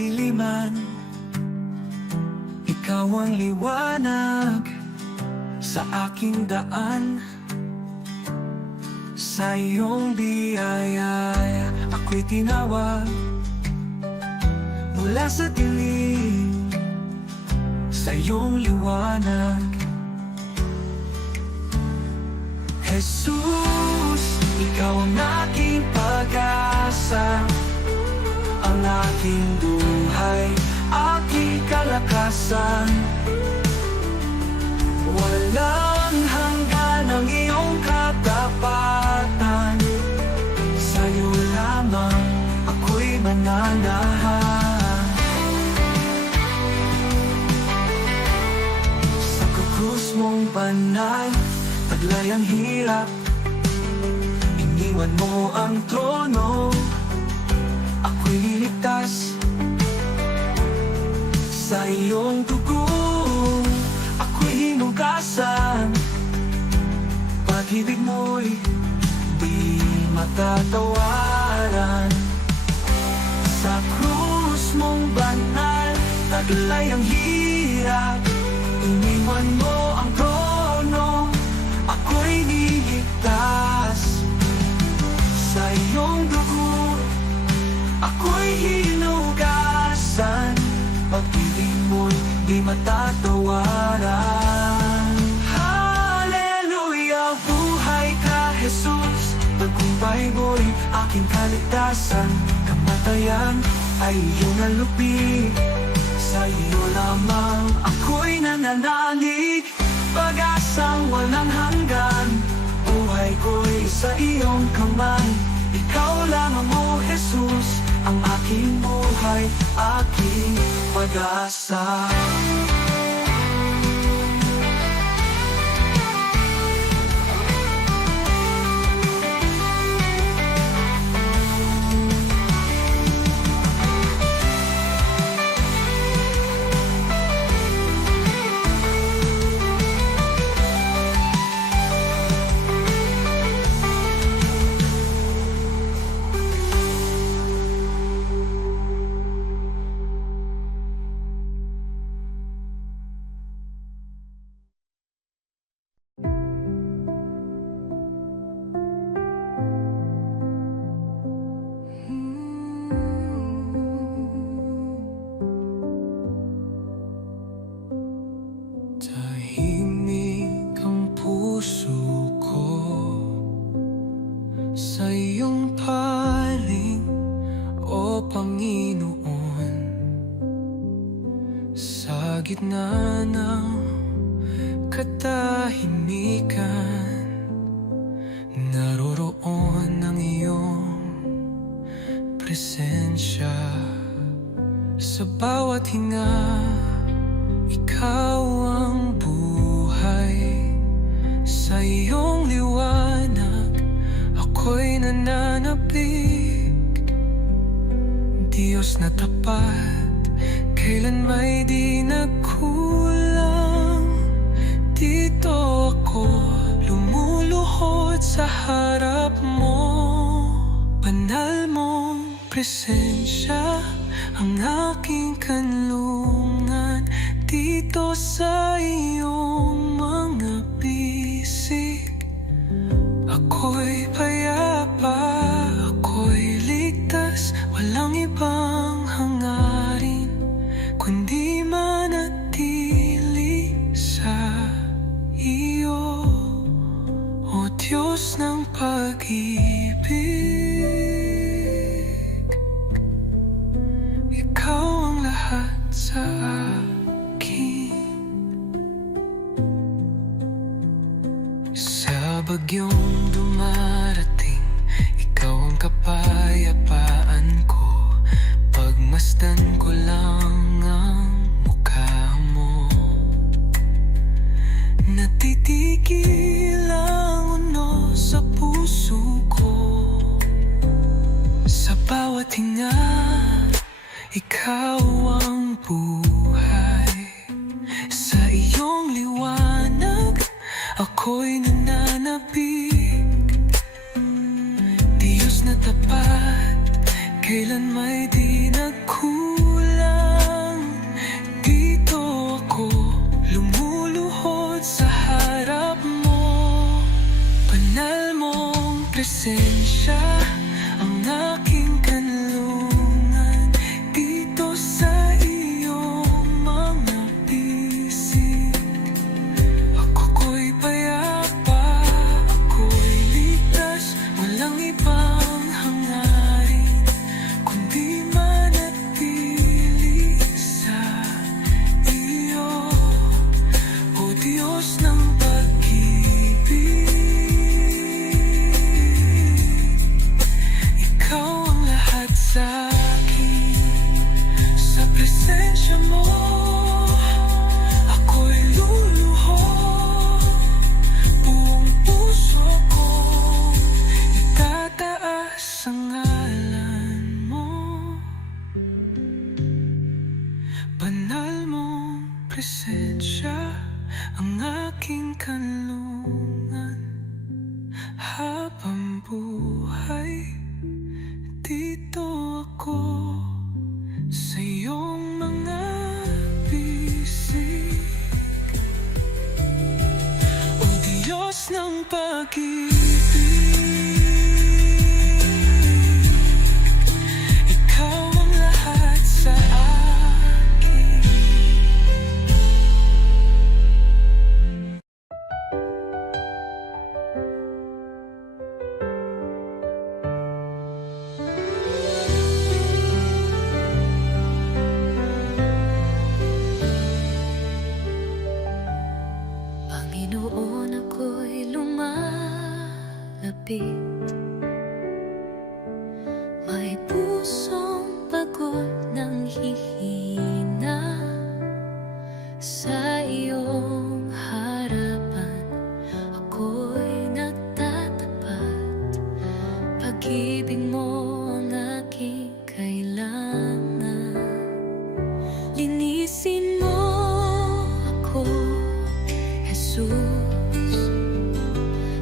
kadiliman. Ikaw ang liwanag sa aking daan. Sa iyong biyaya ako'y tinawag mula sa dilim, sa iyong liwanag. Jesus, ikaw ang aking pag-asa, ang aking buhay, aking kalakasan. Walang hanggan ang iyong katapatan, sa'yo lamang ako'y mananahan. Sa krus mong banal, taglay ang hirap, iniwan mo ang trono, ako'y niligtas. Sa iyong dugo, ako'y hinugasan. Pag-ibig mo'y di matatawaran. Sa krus mong banal, taglay ang hirap, iniwan mo ang trono, ako'y niligtas. Sa iyong dugo, ako'y hinugasan. Pag-ibig mo'y di matatawaran. Hallelujah, buhay ka, Jesus. Tagumpay mo'y aking kaligtasan. Kamatayan ay iyong nalupi, sa iyo lamang ako'y nananalig. Pag-asang walang hanggan, buhay ko'y sa iyong kamay. Ikaw lamang, O Jesus, ang aking buhay, aking pag-asa. Tahimik ang puso ko sa iyong paling, O Panginoon. Sa gitna ng katahimikan, naroroon ang iyong presensya. Sa bawat hinga, ikaw ang buhay. Sa iyong liwanag, ako'y nananapig. Diyos na tapat, kailan may di nagkulang. Dito ako lumuluhod sa harap mo. Banal mong presensya, ang aking kanlungan. Dito sa iyong mga bisig, ako'y payapa, ako'y ligtas. Walang ibang hangarin, kundi manatili sa iyo, O Diyos ng pag-ibig. Ikaw ang lahat sa sa bagyong dumarating, ikaw ang kapayapaan ko. Pagmasdan ko lang ang mukha mo, natitigil ang uno sa puso ko. Sa bawat hinga, ikaw ang buhay. Sa iyong liwanag, ako'y nananapig. Diyos na tapat, kailan may di nagkulang. banal mong presensya ang aking kanlungan. Habang buhay, dito ako sa iyong mga bisig. O Diyos ng pag-ibig, ikaw ang lahat sa akin. Panginoon, ako'y lumalapit, may pusong pagod ng hihina. Sa iyong harapan ako'y nagtatapat, pag-ibig mo ang aking kailangan. Linisin mo ako, Jesus,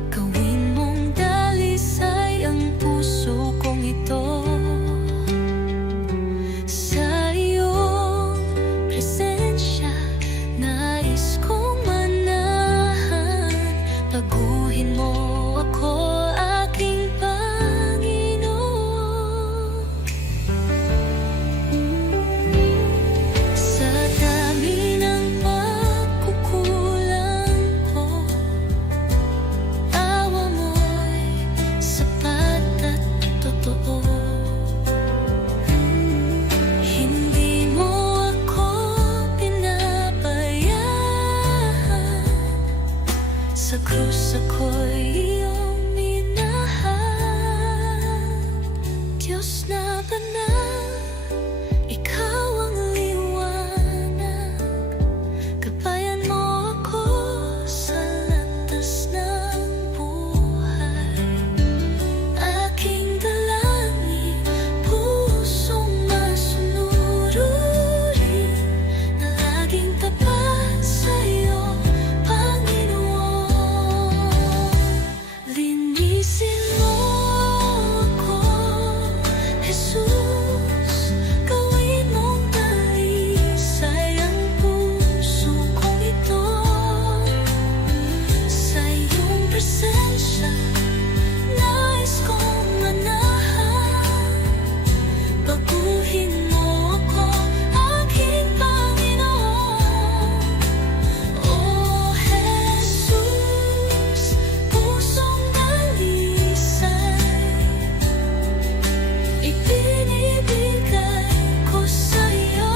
gawin mong dalisay ang puso kong ito. Sa iyong presensya, nais kong manahan. Baguhin mo ako, aking Panginoon. Sa dami ng pagkukulang ko, awa mo'y sapat at totoo. Hindi mo ako pinabayaan, sa krus ako'y iyong minahal. Diyos na banal, ikaw ang liwanag, gabayan mo ako sa landas ng buhay. Aking dalangin, pusong masunurin, na laging tapat sa iyo, Panginoon. Linisin mo ako, Jesus, gawin mong dalisay ang puso kong ito. Sa iyong presensya, nais kong manahan. Baguhin mo ako, aking Panginoon. O Jesus, pusong dalisay, ibinibigay ko sa iyo.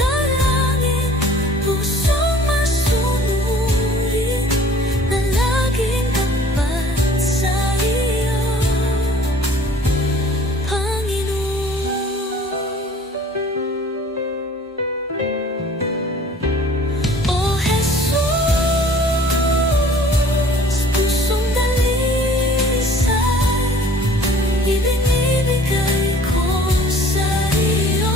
Dalangin, pusong masunurin, na laging tapat sa iyo, Panginoon. O Jesus, pusong dalisay, ibinibigay ko sa iyo.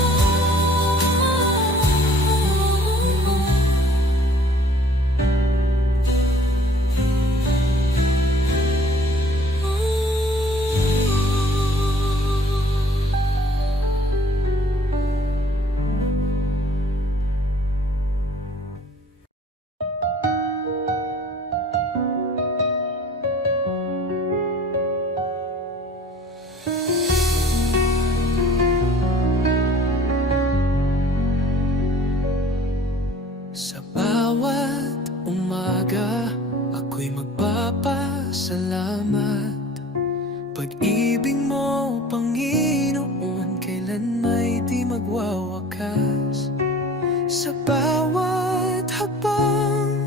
Sa bawat umaga, ako'y magpapasalamat. Pag-ibig mo, Panginoon, kailan may di magwawakas. Sa bawat hakbang,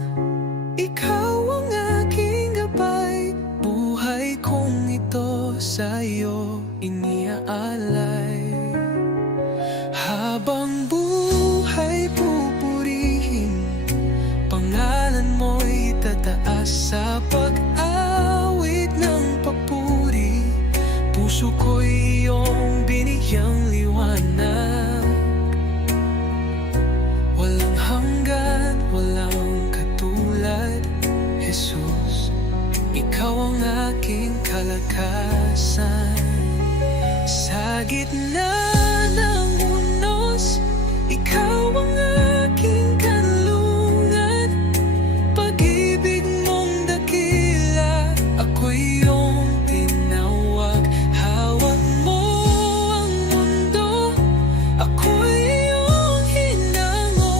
ikaw ang aking gabay. Buhay kong ito sa iyo iniaalay. Habang buhay pupurihin, pangalan mo'y tataas sa pag-awit ng papuri. Puso ko'y iyong gitna ng unos, ikaw ang aking kanlungan. Pag-ibig mong dakila, ako'y iyong tinawag. Hawak mo ang mundo, ako'y iyong hinango.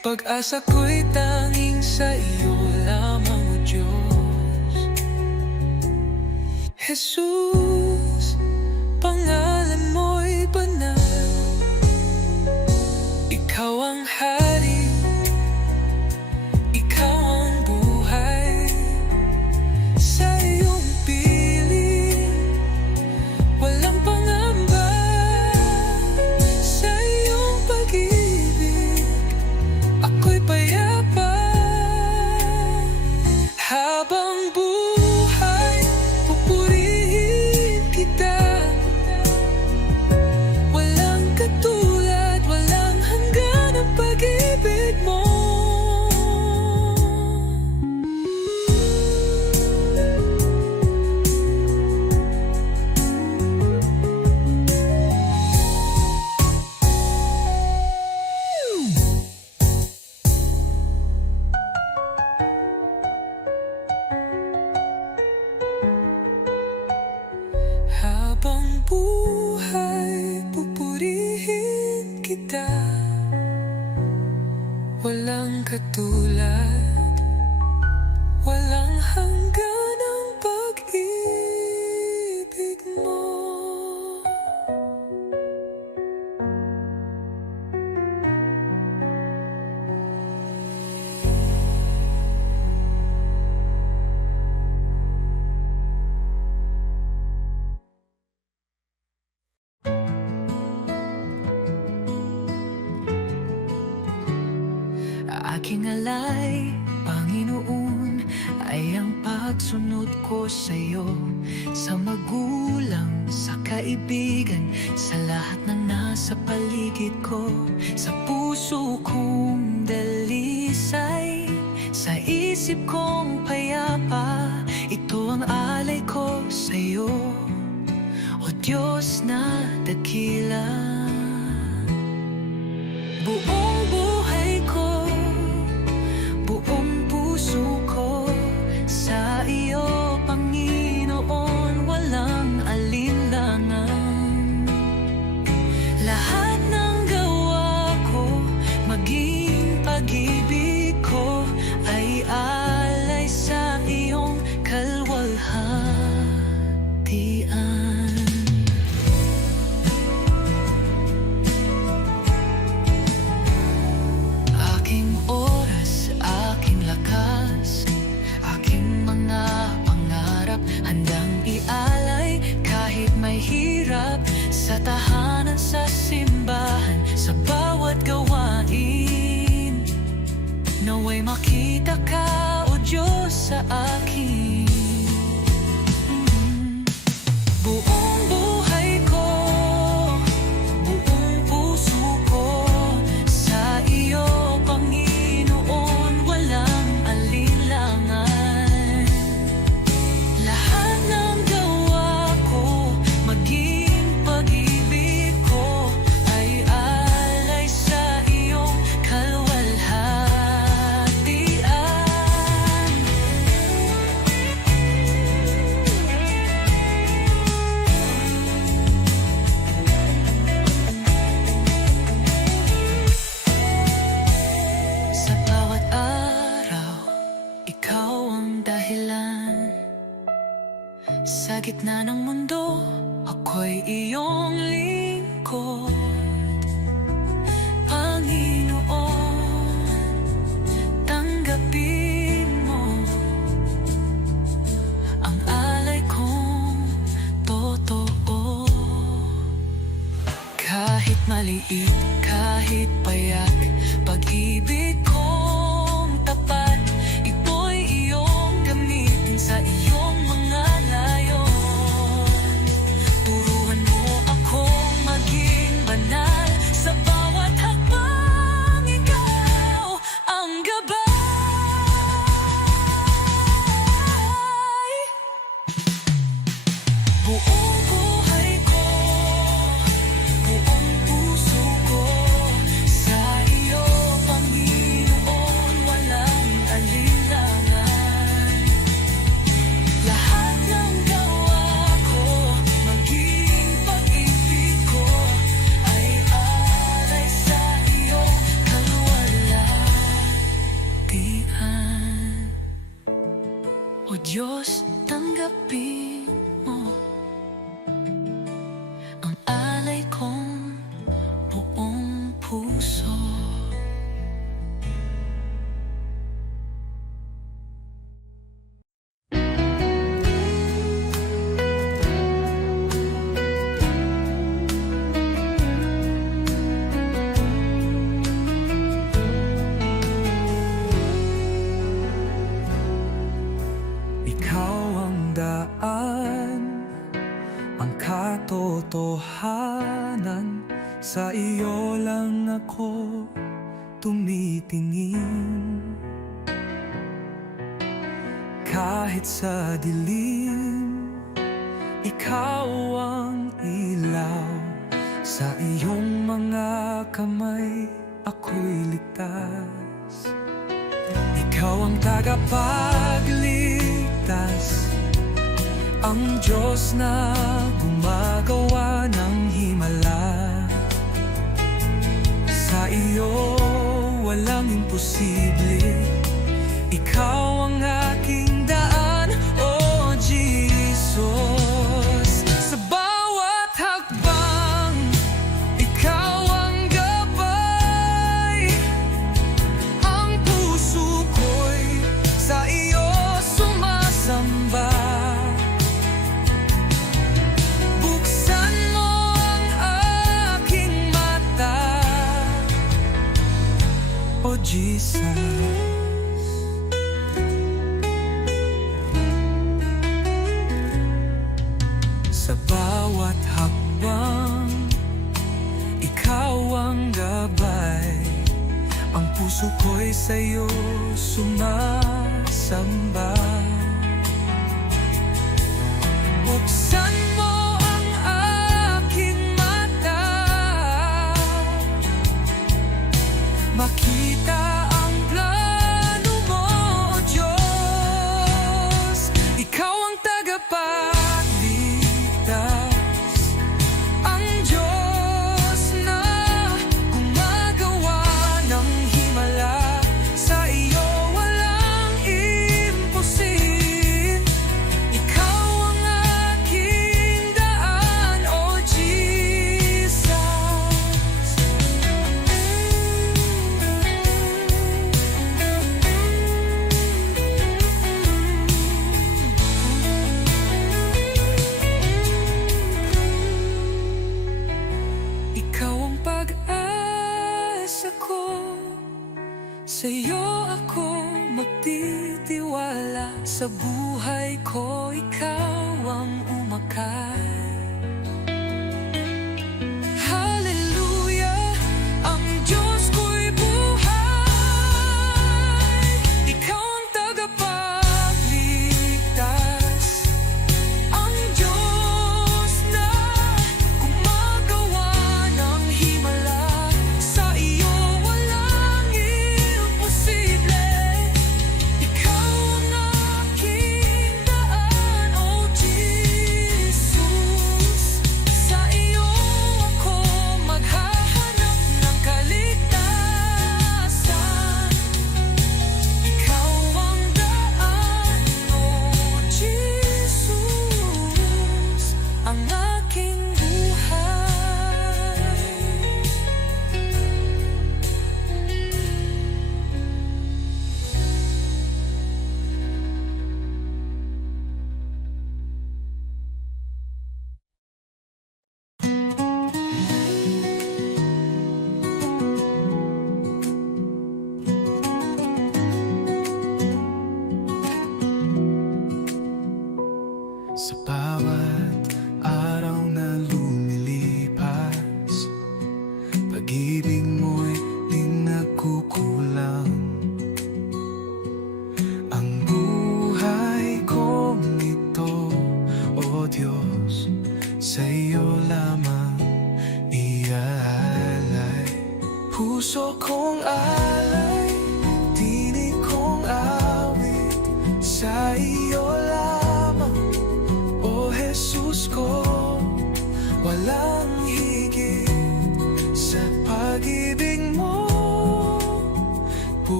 Pag-asa ko'y tanging sa iyo lamang, O Diyos. Jesus, pangalan mo'y banal. Ikaw ang hari, ikaw ang buhay. Sa iyong piling, walang pangamba. Sa iyong pag-ibig, ako'y payapa. Habang buhay, pupurihin kita. Walang katulad, walang hanggan ang pag-ibig mo. Habang buhay, pupurihin kita. Walang katulad, walang hanggan ang pag-ibig mo. Aking alay, Panginoon, ay ang pagsunod ko sa'yo. Sa magulang, sa kaibigan, sa lahat ng nasa paligid ko. Sa puso kong dalisay, sa isip kong payapa, ito ang alay ko sa'yo, O Diyos na dakila. Buong buhay ko, buong puso ko, sa iyo, Panginoon, walang alinlangan. Lahat ng gawa ko, maging pag-ibig ko, ay alay sa iyong kalwalhatian. Aking oras, aking lakas, aking mga pangarap, handang ialay kahit may hirap. Sa tahanan, sa simbahan, sa bawat gawain, naway makita ka, O Diyos, sa akin. Buong buhay ko, buong puso ko, sa iyo, Panginoon, walang alinlangan. Lahat ng gawa ko, maging pag-ibig ko, ay alay sa iyong kalwalhatian. Sa bawat araw, ikaw ang dahilan. Sa gitna ng mundo, ako'y iyong lingkod. Panginoon, tanggapin mo ang alay kong totoo. Kahit maliit, kahit payak, pag-ibig kong tapat, ito'y iyong gamitin sa iyong mga layon. Turuan mo akong maging banal, sa bawat hakbang ikaw ang gabay. Buong buhay ko, katotohanan, sa iyo lang ako tumitingin. Kahit sa dilim, ikaw ang ilaw. Sa iyong mga kamay, ako'y ligtas. Ikaw ang tagapagligtas, ang Diyos na gumagawa ng himala. Sa iyo walang imposible, ikaw ang aking daan, oh Jesus. Sa bawat hakbang, ikaw ang gabay. Ang puso ko'y sa iyo sumasamba. Buksan mo ang aking mata, oh Jesus. Sa bawat hakbang, ikaw ang gabay. Ang puso ko'y sa'yo sumasamba. Buksan mo ang aking mata, makita ang plano mo, O Diyos. Ikaw ang tagapagligtas, ang Diyos na gumagawa ng himala. Sa iyo walang imposible, ikaw ang aking daan, O Jesus. Ikaw ang pag-asa ko, sa iyo ako magtitiwala. Sa buhay ko ikaw ang umakay. Hallelujah, ang Diyos ko'y buhay. Ikaw ang tagapagligtas, ang Diyos na gumagawa ng himala. Sa iyo walang imposible, ikaw ang aking daan, O Jesus.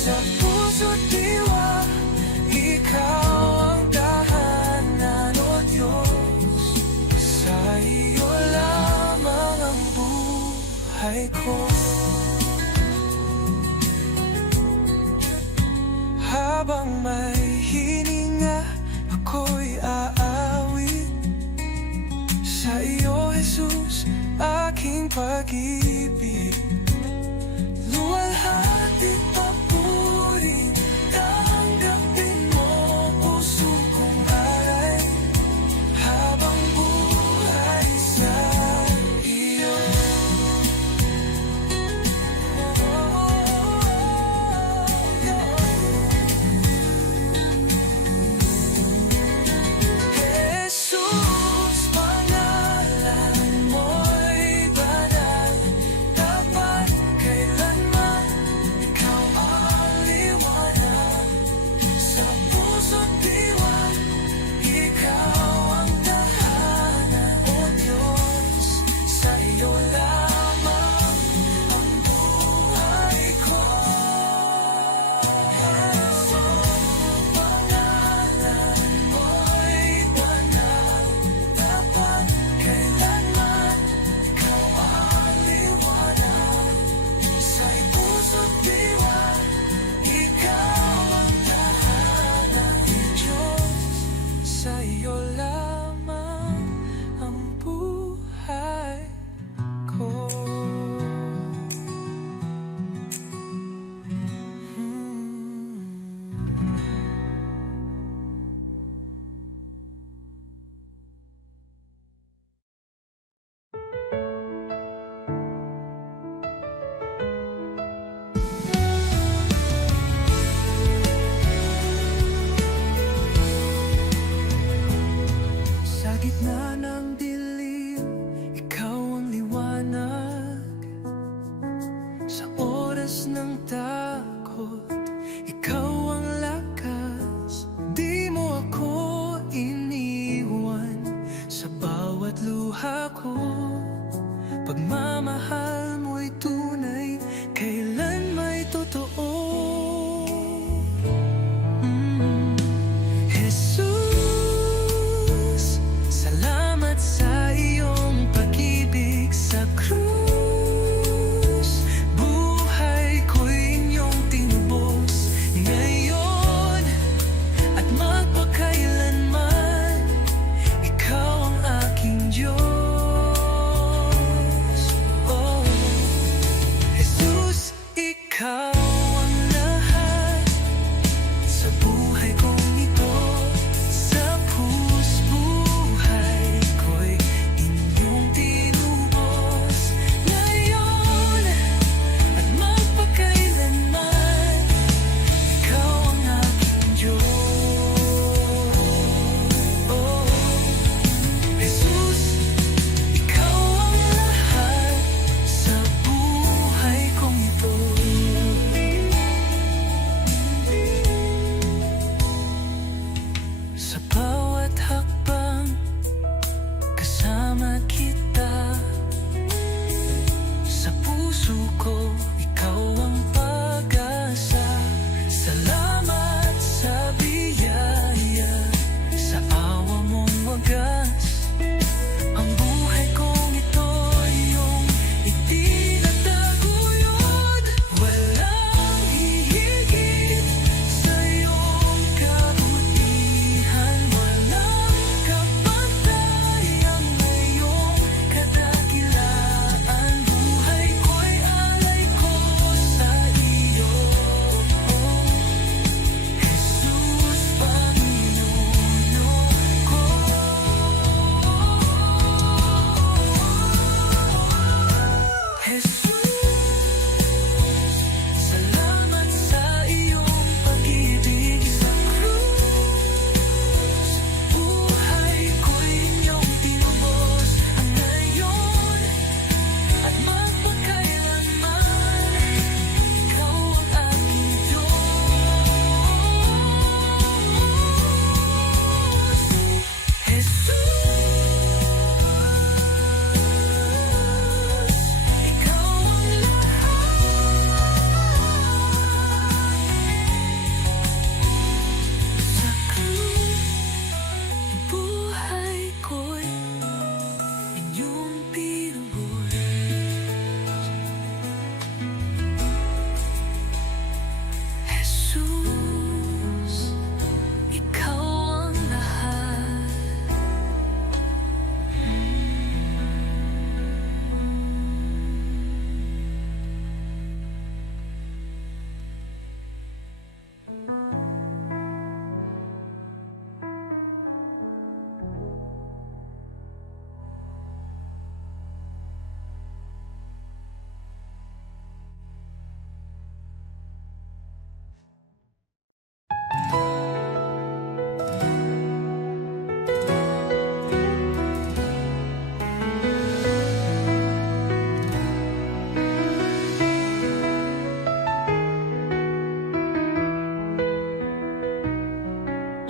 Sa puso't diwa, ikaw ang tahanan, O Diyos. Sa iyo lamang ang buhay ko. Habang may hininga, ako'y aawit sa iyo, Jesus, aking pag-ibig. Luwalhati papuri, tanggapin mo puso kong alay, habang buhay sa iyo. Jesus, pangalan mo'y banal,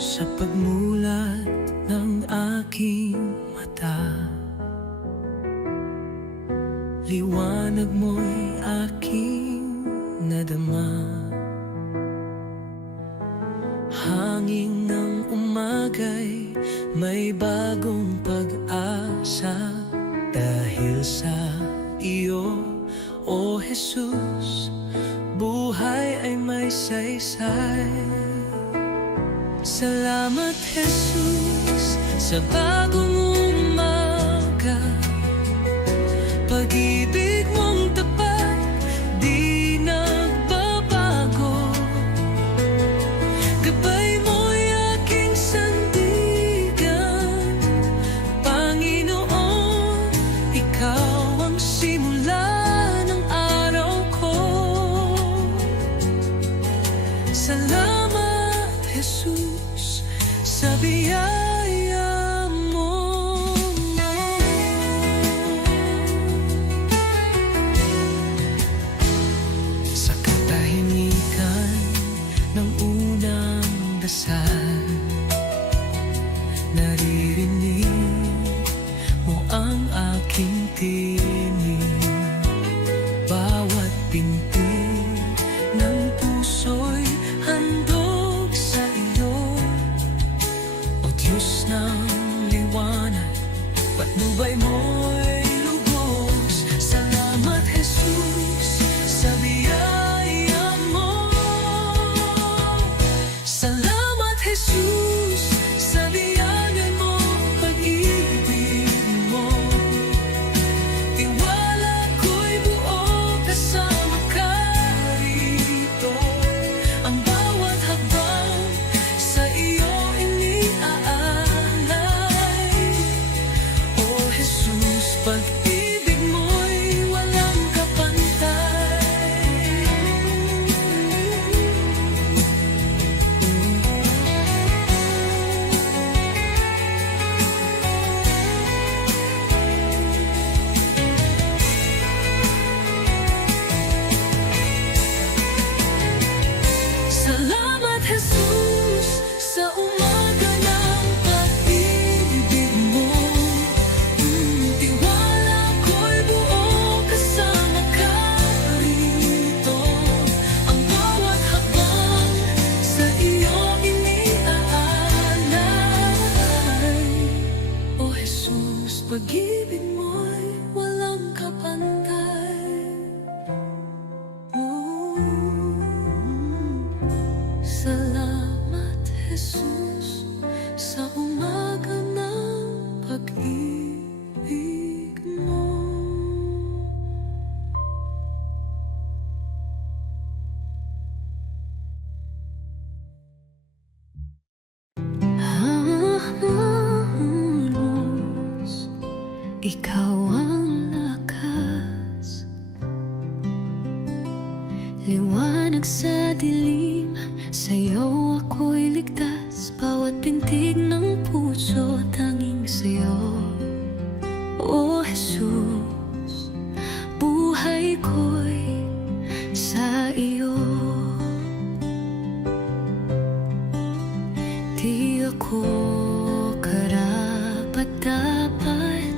sa pagmulat ng aking mata. Liwanag mo'y aking nadama. Hangin ng umagay may bagong pag-asa. Dahil sa iyo, O Jesus, buhay ay may saysay. Salamat Jesus sa bagong umaga. Pag-ibig mong tapat, di nagbabago. Gabay mo'y aking sandigan. Panginoon, ikaw ang simula ng araw ko. Salamat Jesus sa biyaya mo. Sa katahimikan ng unang dasal, naririnig mo ang aking tinig. Bawat pinti ng puso'y handog sa iyo. O Diyos ng liwanag, patnubay mo'y lubos. Salamat Jesus sa biyaya mo. Salamat Jesus sa biyaya mo, pag-ibig mo. Tiwala ko'y buo kasama ka rito. Ang bawat hakbang sa iyo iniaalay. O Jesus, pag-ibig mo'y walang kapantay. Salamat Jesus sa umaga ng pag-ibig mo. Tiwala ko'y buo kasama ka rito. Ang bawat hakbang sa iyo iniaalay. O Jesus, pag-ibig mo'y walang kapantay. Salamat Jesus sa umaga ng pag-ibig mo. Ikaw ang lakas, liwanag sa dilim. Sa'yo ako'y ligtas, bawat pintig ng puso tanging sa'yo. O Jesus, buhay ko'y sa iyo. Di ako karapat-dapat,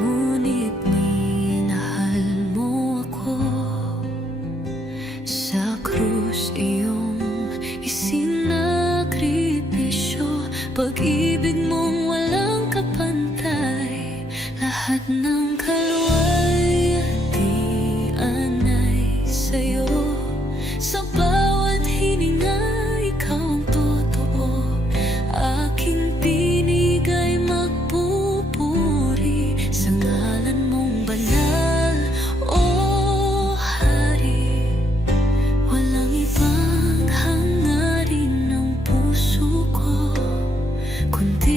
ngunit minahal mo ako. Sa krus iyong isinakripisyo, pag-ibig mong walang kapantay. Lahat ng kaluwalhatian ay sa'yo. Sa bawat hininga, ikaw ang totoo. Aking pinig ay magpupuri sa ngalan mong banal, O Hari. Walang ibang hangarin ng puso ko kundi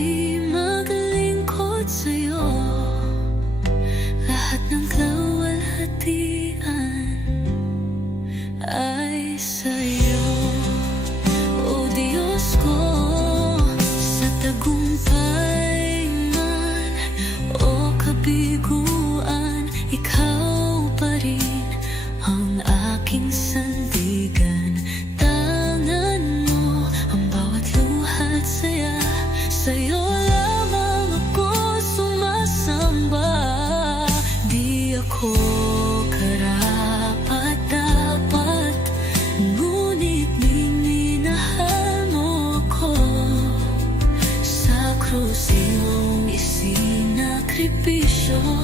sa'yo.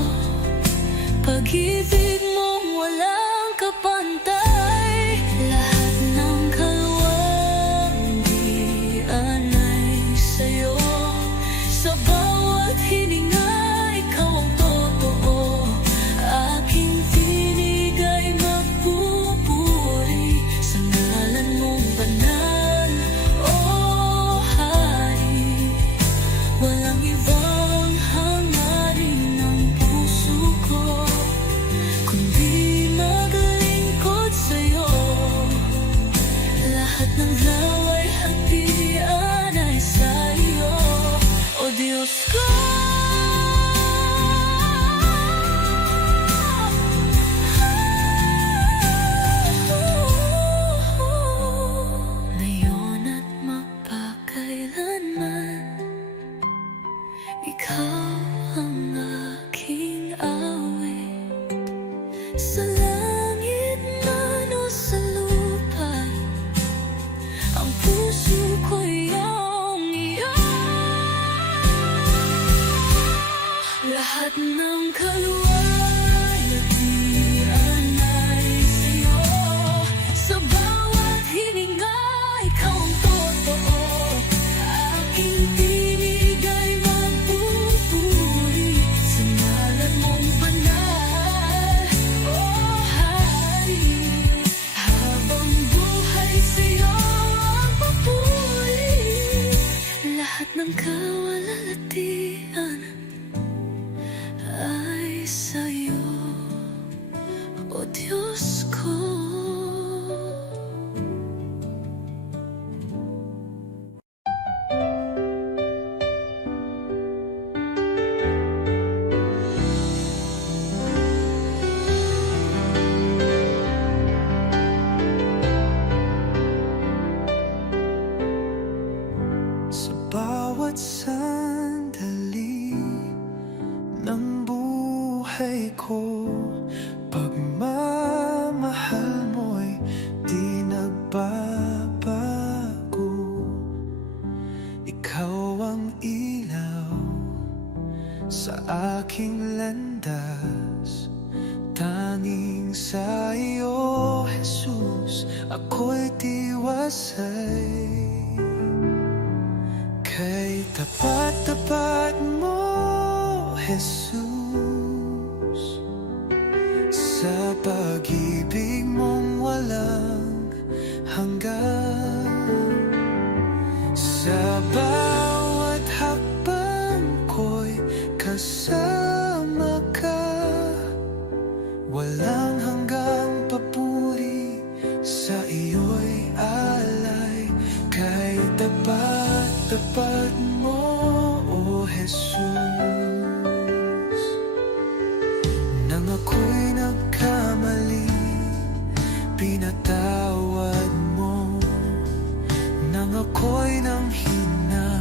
Pag-ibig mong walang kapantay, lahat ng kaluwalhatian ay sa'yo. Sa bawat hininga, ikaw ang totoo. Aking tinig ay magpupuri sa ngalan mong banal, O Hari. Walang ibang hangarin ng puso ko kundi maglingkod sa'yo. Lahat ng laway hatian ay sa'yo, O Diyos ko. Ngayon at mapakailanman, ikaw ang aking awit. Sa langit man o sa lupa, ang puso ko'y iyong iyo. Lahat ng kaluwalhatian ay sa'yo. Sa bawat hininga, ikaw ang totoo. Aking tinig ay magpupuri sa ngalan mong banal, O Hari. Habang buhay sa'yo ang papuri, lahat ng kawalalhatian ay sa'yo, O Diyos ko. Sa bawat sandali ng buhay ko, pagmamahal mo'y di nagbabago. Ikaw ang ilaw sa aking landas, tanging sa iyo, Jesus, ako'y tiwasay. Kay tapat-tapat mo, Jesus, sa pag-ibig mong walang hanggan. Sa bawat hakbang ko'y kasama ka, walang hanggang papuri sa iyo'y alay. Kay tapat mo, O Jesus, nang ako'y nagkamali, pinatawad mo. Nang ako'y nanghinay,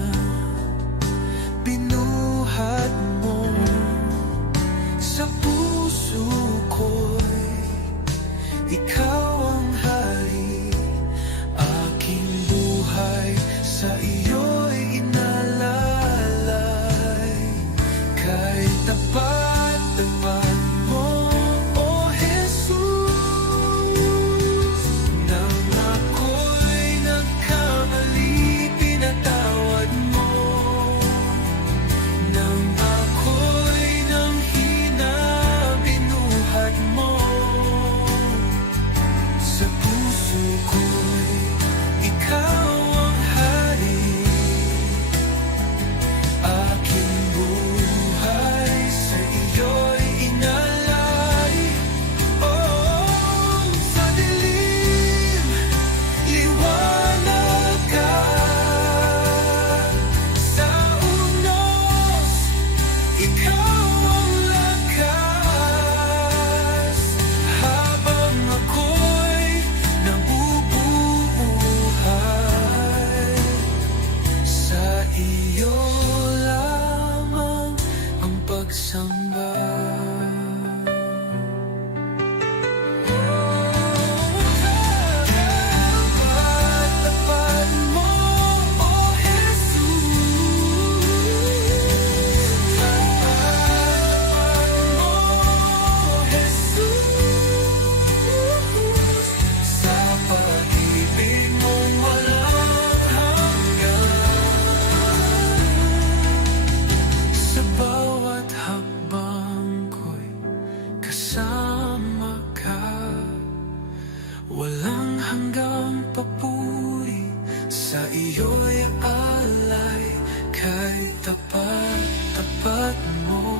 papuri sa iyo'y alay, kay tapat mo,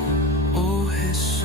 O Jesus.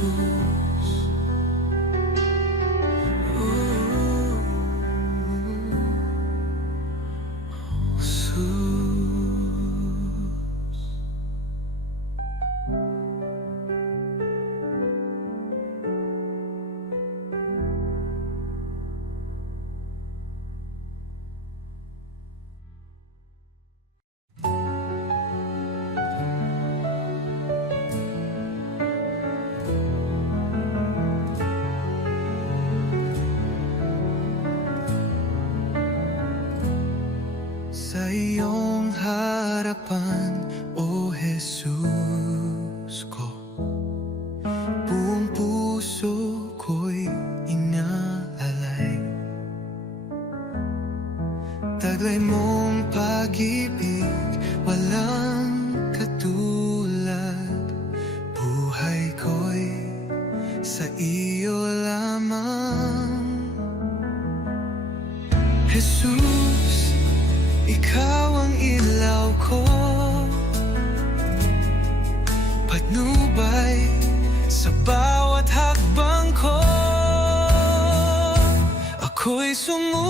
Sa iyong harapan, O Jesus ko, buong puso ko'y inaalay. Taglay mong pag-ibig, walang katulad. Buhay ko'y sa iyo lamang. Jesus, ikaw ang ilaw ko, patnubay sa bawat hakbang ko. Ako'y sumunod